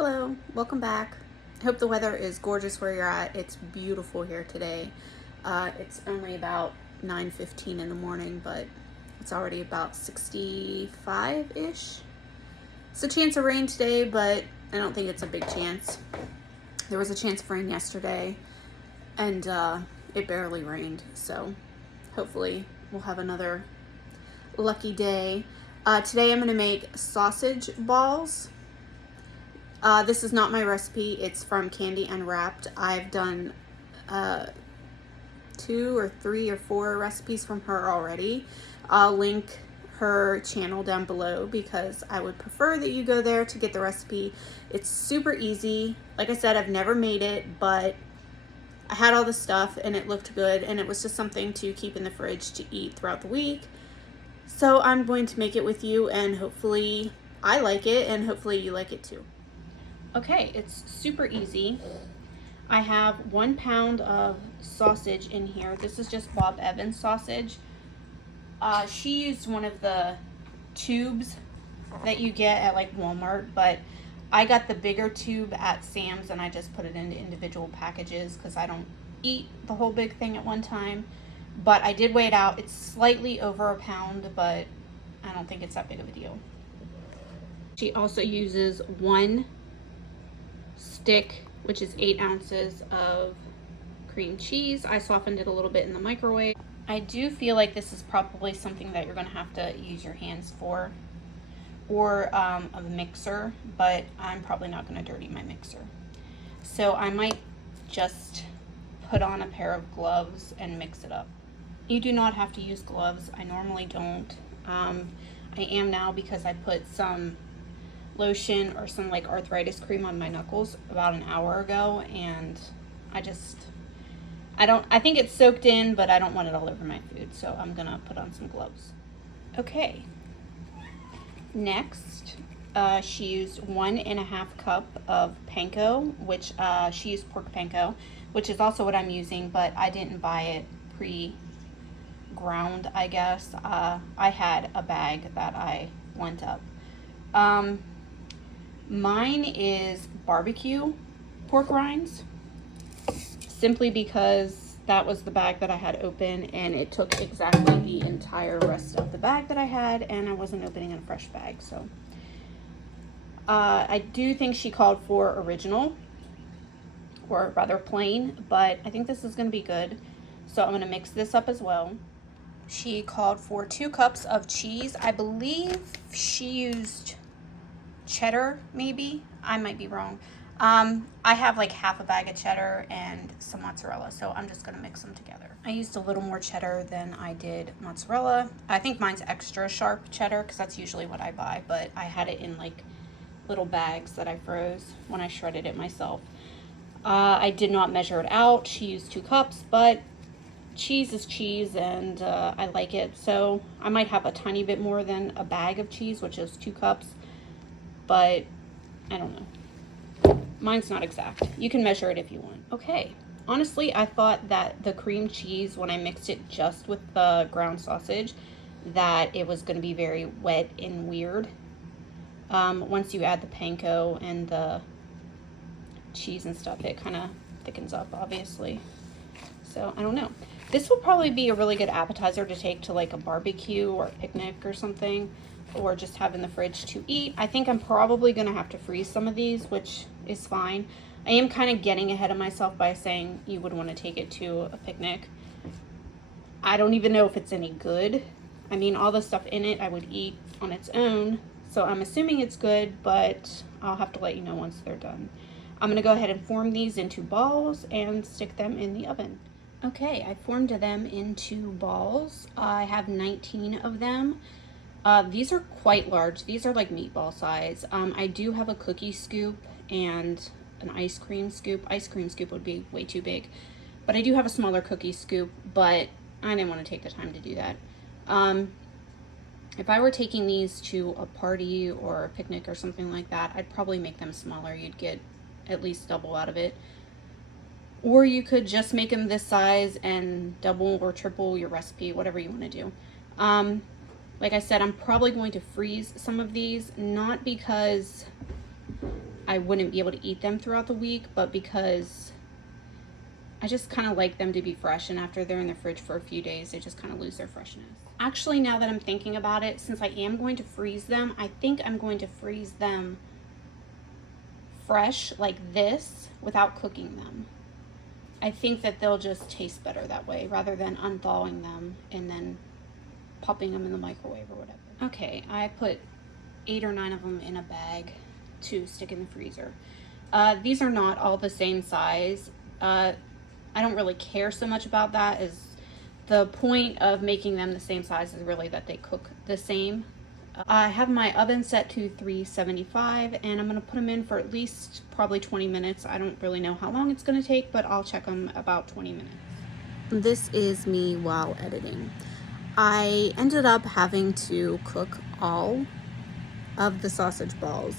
Hello, welcome back. I hope the weather is gorgeous where you're at. It's beautiful here today. It's only about 9:15 in the morning, but it's already about 65-ish. It's a chance of rain today, but I don't think it's a big chance. There was a chance of rain yesterday, and it barely rained, so hopefully we'll have another lucky day. Today I'm going to make sausage balls. This is not my recipe. It's from Kandi Unwrapped. I've done 2 or 3 or 4 recipes from her already. I'll link her channel down below because I would prefer that you go there to get the recipe. It's super easy. Like I said, I've never made it, but I had all the stuff and it looked good, and it was just something to keep in the fridge to eat throughout the week. So I'm going to make it with you, and hopefully I like it and hopefully you like it too. Okay, it's super easy. I have 1 pound of sausage in here. This is just Bob Evans sausage. She used one of the tubes that you get at like Walmart, but I got the bigger tube at Sam's and I just put it into individual packages because I don't eat the whole big thing at one time. But I did weigh it out. It's slightly over 1 pound, but I don't think it's that big of a deal. She also uses 1 stick, which is 8 ounces of cream cheese. I softened it a little bit in the microwave. I do feel like this is probably something that you're going to have to use your hands for, or a mixer, but I'm probably not going to dirty my mixer. So I might just put on a pair of gloves and mix it up. You do not have to use gloves. I normally don't. I am now because I put some lotion or some like arthritis cream on my knuckles about an hour ago, and I think it's soaked in, but I don't want it all over my food, so I'm gonna put on some gloves. Okay, next she used 1.5 cup of panko, which she used pork panko, which is also what I'm using, but I didn't buy it pre-ground, I guess. I had a bag that I blend up. Mine is barbecue pork rinds, simply because that was the bag that I had open, and it took exactly the entire rest of the bag that I had, and I wasn't opening a fresh bag. So I do think she called for original, or rather plain, but I think this is going to be good. So I'm going to mix this up as well. She called for 2 cups of cheese. I believe she used cheddar, maybe. I might be wrong. I have like half a bag of cheddar and some mozzarella, so I'm just gonna mix them together. I used a little more cheddar than I did mozzarella. I think mine's extra sharp cheddar because that's usually what I buy, but I had it in like little bags that I froze when I shredded it myself. I did not measure it out. She used 2 cups, but cheese is cheese, and I like it, so I might have a tiny bit more than a bag of cheese, which is 2 cups. But I don't know. Mine's not exact. You can measure it if you want. Okay. Honestly, I thought that the cream cheese, when I mixed it just with the ground sausage, that it was going to be very wet and weird. Once you add the panko and the cheese and stuff, it kind of thickens up, obviously. So, I don't know. This will probably be a really good appetizer to take to like a barbecue or a picnic or something, or just have in the fridge to eat. I think I'm probably going to have to freeze some of these, which is fine. I am kind of getting ahead of myself by saying you would want to take it to a picnic. I don't even know if it's any good. I mean, all the stuff in it I would eat on its own, so I'm assuming it's good, but I'll have to let you know once they're done. I'm going to go ahead and form these into balls and stick them in the oven. Okay, I formed them into balls. I have 19 of them. These are quite large. These are like meatball size. I do have a cookie scoop and an ice cream scoop. Ice cream scoop would be way too big, but I do have a smaller cookie scoop, but I didn't want to take the time to do that. If I were taking these to a party or a picnic or something like that, I'd probably make them smaller. You'd get at least double out of it. Or you could just make them this size and double or triple your recipe, whatever you want to do. Like I said, I'm probably going to freeze some of these, not because I wouldn't be able to eat them throughout the week, but because I just kind of like them to be fresh, and after they're in the fridge for a few days, they just kind of lose their freshness. Actually, now that I'm thinking about it, since I am going to freeze them, I think I'm going to freeze them fresh like this without cooking them. I think that they'll just taste better that way rather than unthawing them and then popping them in the microwave or whatever. Okay, I put 8 or 9 of them in a bag to stick in the freezer. These are not all the same size. I don't really care so much about that, as the point of making them the same size is really that they cook the same. I have my oven set to 375, and I'm going to put them in for at least probably 20 minutes. I don't really know how long it's going to take, but I'll check them about 20 minutes. This is me while editing. I ended up having to cook all of the sausage balls,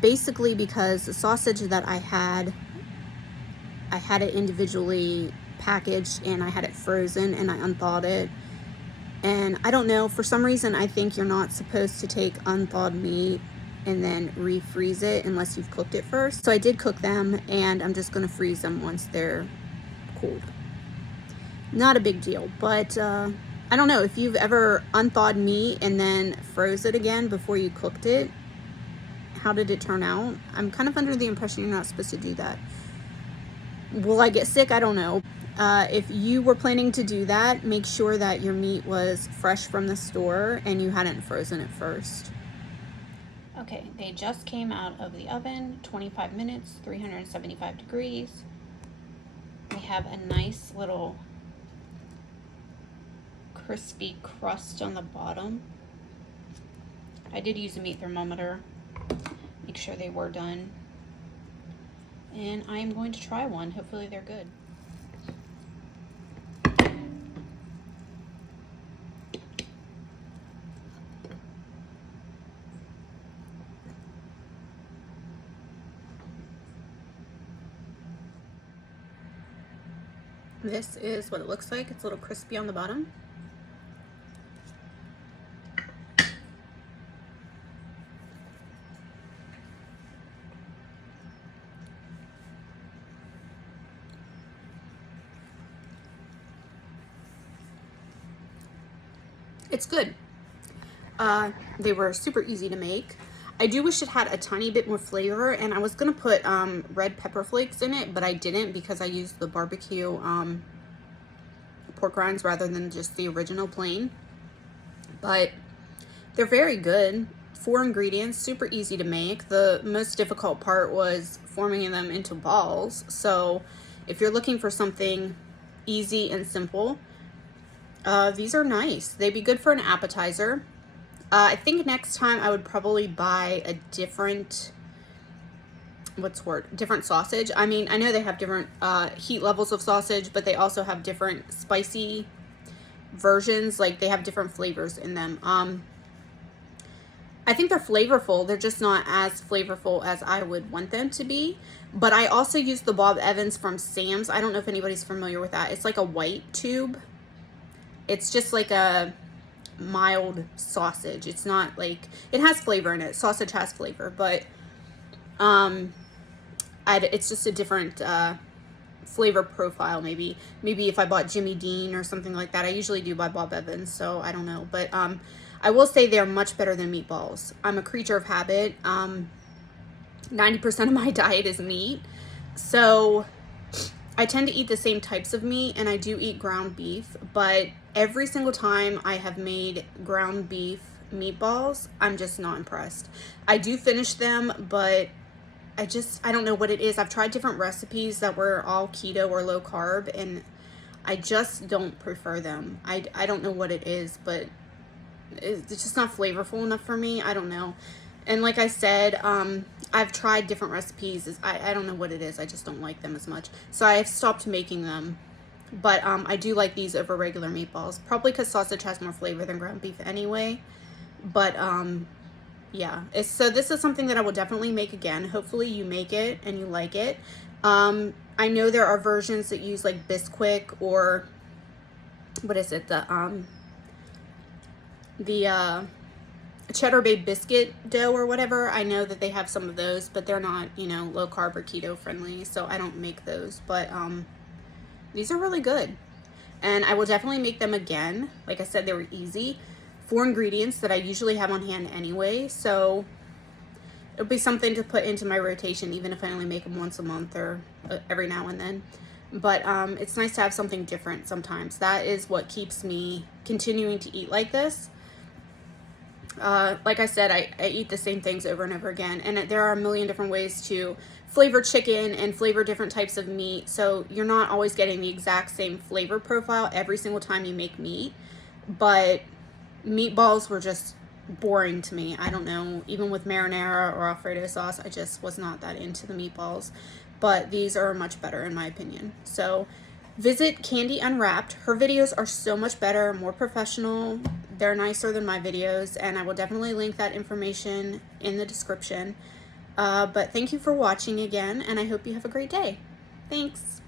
basically because the sausage that I had it individually packaged and I had it frozen and I unthawed it. And I don't know, for some reason I think you're not supposed to take unthawed meat and then refreeze it unless you've cooked it first. So I did cook them, and I'm just going to freeze them once they're cooled. Not a big deal, but I don't know if you've ever unthawed meat and then froze it again before you cooked it. How did it turn out? I'm kind of under the impression you're not supposed to do that. Will I get sick? I don't know. If you were planning to do that, make sure that your meat was fresh from the store and you hadn't frozen it first. Okay, they just came out of the oven, 25 minutes, 375 degrees. They have a nice little crispy crust on the bottom. I did use a meat thermometer, make sure they were done. And I am going to try one. Hopefully they're good. This is what it looks like. It's a little crispy on the bottom. It's good. They were super easy to make. I do wish it had a tiny bit more flavor, and I was gonna put red pepper flakes in it, but I didn't because I used the barbecue pork rinds rather than just the original plain. But they're very good. 4 ingredients, super easy to make. The most difficult part was forming them into balls. So if you're looking for something easy and simple, these are nice. They'd be good for an appetizer. I think next time I would probably buy a different, different sausage. I mean, I know they have different heat levels of sausage, but they also have different spicy versions. Like, they have different flavors in them. I think they're flavorful. They're just not as flavorful as I would want them to be. But I also use the Bob Evans from Sam's. I don't know if anybody's familiar with that. It's like a white tube. It's just like a mild sausage. It's not like, it has flavor in it. Sausage has flavor, but it's just a different flavor profile. Maybe if I bought Jimmy Dean or something like that. I usually do buy Bob Evans, so I don't know. But I will say they're much better than meatballs. I'm a creature of habit. 90% of my diet is meat, so I tend to eat the same types of meat, and I do eat ground beef, but every single time I have made ground beef meatballs, I'm just not impressed. I do finish them, but I don't know what it is. I've tried different recipes that were all keto or low carb, and I just don't prefer them. I don't know what it is, but it's just not flavorful enough for me. I don't know. And like I said, I've tried different recipes. I don't know what it is. I just don't like them as much. So I've stopped making them. But I do like these over regular meatballs. Probably because sausage has more flavor than ground beef anyway. But yeah. So this is something that I will definitely make again. Hopefully you make it and you like it. I know there are versions that use like Bisquick or what is it? Cheddar Bay biscuit dough or whatever. I know that they have some of those, but they're not, you know, low carb or keto friendly, so I don't make those. But these are really good, and I will definitely make them again. Like I said, they were easy. 4 ingredients that I usually have on hand anyway, so it'll be something to put into my rotation, even if I only make them once a month or every now and then. But it's nice to have something different sometimes. That is what keeps me continuing to eat like this. Like I said, I eat the same things over and over again, and there are a million different ways to flavor chicken and flavor different types of meat, so you're not always getting the exact same flavor profile every single time you make meat. But meatballs were just boring to me. I don't know, even with marinara or Alfredo sauce, I just was not that into the meatballs. But these are much better in my opinion. So visit Kandi Unwrapped. Her videos are so much better, more professional. They're nicer than my videos, and I will definitely link that information in the description. But thank you for watching again, and I hope you have a great day. Thanks.